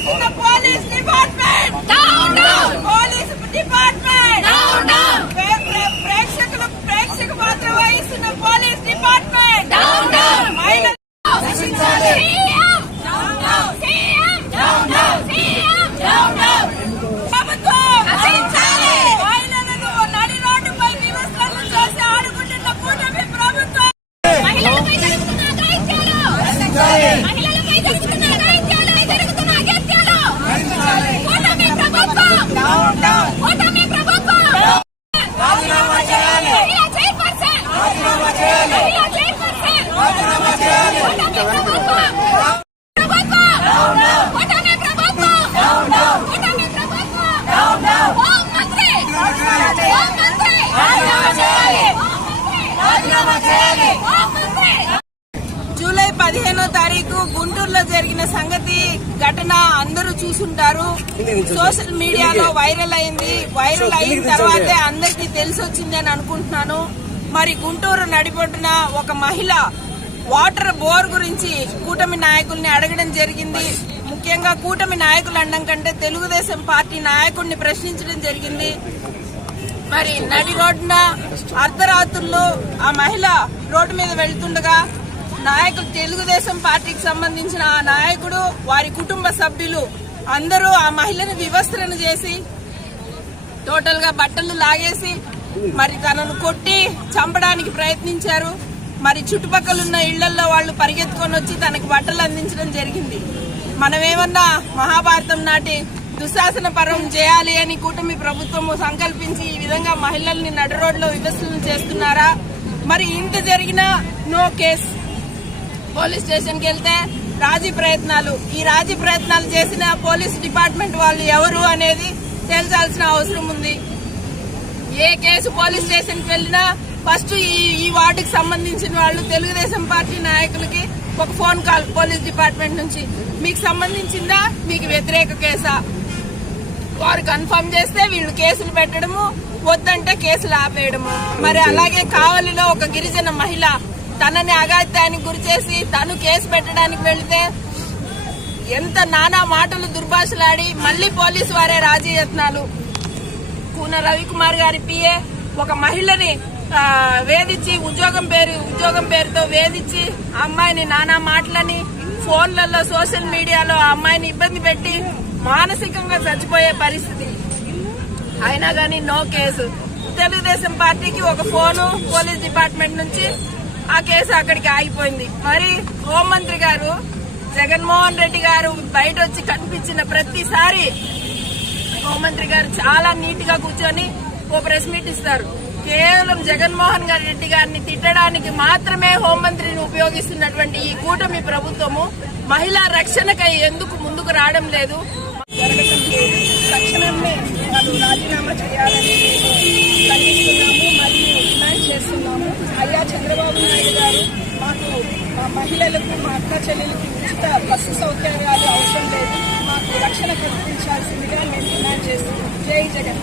చేస్తున్న police department down down, police department down down, ప్రేక్షక పాత్ర వహిస్తున్న పోలీస్ డిపార్ట్మెంట్ డౌన్ డౌన్, మహిళలు రక్షించాలి. CM down down, CM down down, CM down down, ప్రభుత్వం రక్షించాలి. మహిళలను నడి రోడ్డుపై వివస్త్రలు చేసి ఆడుకుంటున్న కూటమి ప్రభుత్వం మహిళలపై జరుగుతున్న అఘాయిత్యాలు, మహిళలపై జరుగుతున్న అఘాయిత్యాలు, జరుగుతున్న అఘాయిత్యాలు, కూటమి ప్రభుత్వం డౌన్ డౌన్, కూటమి ప్రభుత్వం రాజీనామా చేయాలి. మహిళా చైర్పర్సన్ రాజీనామా చేయాలి. మహిళా చైర్పర్సన్ రాజీనామా చేయాలి. కూటమి ప్రభుత్వం ప్రభుత్వం డౌన్ డౌన్, కూటమి ప్రభుత్వం డౌన్ డౌన్, కూటమి ప్రభుత్వం డౌన్ డౌన్, హోం మంత్రి హోం మంత్రి రాజీనామా చేయాలి. రాజీనామా చేయాలి. హోం మంత్రి. జూలై 15వ తారీఖు గుంటూరులో జరిగిన సంగతి ఘటన అందరూ చూసుంటారు. సోషల్ మీడియాలో వైరల్ అయింది. వైరల్ అయిన తర్వాతే అందరికీ తెలిసి వచ్చింది అని అనుకుంటున్నాను. మరి గుంటూరు నడిబొడ్డున ఒక మహిళ వాటర్ బోర్ గురించి కూటమి నాయకుల్ని అడగడం జరిగింది. ముఖ్యంగా కూటమి నాయకులు అనడం కంటే తెలుగుదేశం పార్టీ నాయకుడిని ప్రశ్నించడం జరిగింది. మరి నడి రోడ్డున అర్ధరాత్రుల్లో ఆ మహిళ రోడ్డు మీద వెళ్తుండగా నాయకులు తెలుగుదేశం పార్టీకి సంబంధించిన ఆ నాయకుడు వారి కుటుంబ సభ్యులు అందరూ ఆ మహిళను వివస్త్రణ చేసి టోటల్ గా బట్టలు లాగేసి మరి తనను కొట్టి చంపడానికి ప్రయత్నించారు. మరి చుట్టుపక్కల ఉన్న ఇళ్లలో వాళ్ళు పరిగెత్తుకొని వచ్చి తనకి బట్టలు అందించడం జరిగింది. మనమేమన్నా మహాభారతం నాటి దుశ్శాసన పర్వం చేయాలి అని కూటమి ప్రభుత్వము సంకల్పించి ఈ విధంగా మహిళల్ని నడి రోడ్లో వివస్త్రణ చేస్తున్నారా? మరి ఇంత జరిగినా నో కేస్. పోలీస్ స్టేషన్ కి వెళ్తే రాజీ ప్రయత్నాలు. ఈ రాజీ ప్రయత్నాలు చేసిన పోలీస్ డిపార్ట్మెంట్ వాళ్ళు ఎవరు అనేది తేల్చాల్సిన అవసరం ఉంది. ఏ కేసు పోలీస్ స్టేషన్ కి వెళ్ళినా ఫస్ట్ ఈ వార్డుకి సంబంధించిన వాళ్ళు తెలుగుదేశం పార్టీ నాయకులకి ఒక ఫోన్ కాల్ పోలీస్ డిపార్ట్మెంట్ నుంచి, మీకు సంబంధించిందా, మీకు వ్యతిరేక కేసా? వారు కన్ఫర్మ్ చేస్తే వీళ్ళు కేసులు పెట్టడము, వద్దంటే కేసులు ఆపేయడము. మరి అలాగే కావలిలో ఒక గిరిజన మహిళ తనని అఘాయిత్యానికి గురి చేసి తను కేసు పెట్టడానికి వెళితే ఎంత నానా మాటలు దుర్భాషలాడి మళ్లీ పోలీసు వారే రాజీ యత్నాలు. కూన రవికుమార్ గారి పిఏ ఒక మహిళని వేధించి ఉద్యోగం పేరుతో వేధించి ఆ అమ్మాయిని నానా మాటలని ఫోన్లలో సోషల్ మీడియాలో ఆ అమ్మాయిని ఇబ్బంది పెట్టి మానసికంగా చచ్చిపోయే పరిస్థితి. అయినా గానీ నో కేసు. తెలుగుదేశం పార్టీకి ఒక ఫోను పోలీస్ డిపార్ట్మెంట్ నుంచి ఆ కేసు అక్కడికి ఆగిపోయింది. మరి హోంమంత్రి గారు జగన్మోహన్ రెడ్డి గారు బయట వచ్చి కనిపించిన ప్రతిసారి హోంమంత్రి గారు చాలా నీట్ గా కూర్చొని ఓ ప్రెస్ మీట్ ఇస్తారు. కేవలం జగన్మోహన్ రెడ్డి గారిని తిట్టడానికి మాత్రమే హోంమంత్రిని ఉపయోగిస్తున్నటువంటి ఈ కూటమి ప్రభుత్వము మహిళా రక్షణకై ఎందుకు ముందుకు రావడం లేదు? తక్షణమే వాళ్ళు రాజీనామా చేయాలని ఖండిస్తున్నాము మరియు డిమాండ్ చేస్తున్నాము. అయ్యా చంద్రబాబు నాయుడు గారు, మాకు మా మహిళలకు, మా అక్క చెల్లెలకు ఉచిత బస్సు సౌకర్యాలు అవసరం లేదు, మాకు రక్షణ కల్పించాల్సిందిగా మేము డిమాండ్ చేస్తున్నాం. జై జగన్.